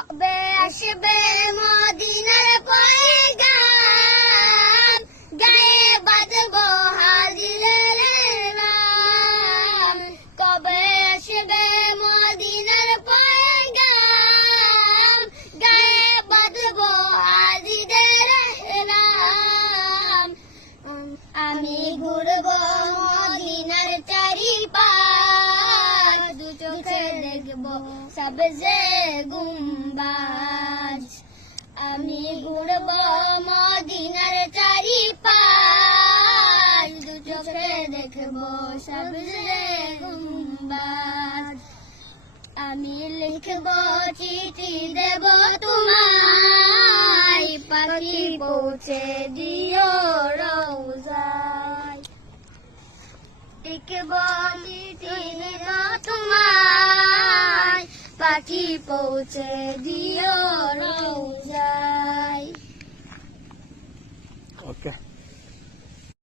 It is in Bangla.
কবে আসবে মদিনার পয়গাম, গায়ে বাঁধবো হাজিরের নাম। কবে আসবে মদিনার পয়গাম, গায়ে বাঁধবো হাজিরের নাম। আমি ঘুরবো মদিনার চারিপাশ, দু চোখে দেখবো সবজে গুম্বাজ। আমি ঘুরবো মদিনার চারিপাশ, দু চোখে দেখবো সবজে গুম্বাজ। আমি লিখবো চিঠি দেব তোমায়, পাখি পৌঁছে দিও রওজায়। লিখবো চিঠি দেব তোমায়, পাখি পৌঁছে দিও রওজায়। ওকে।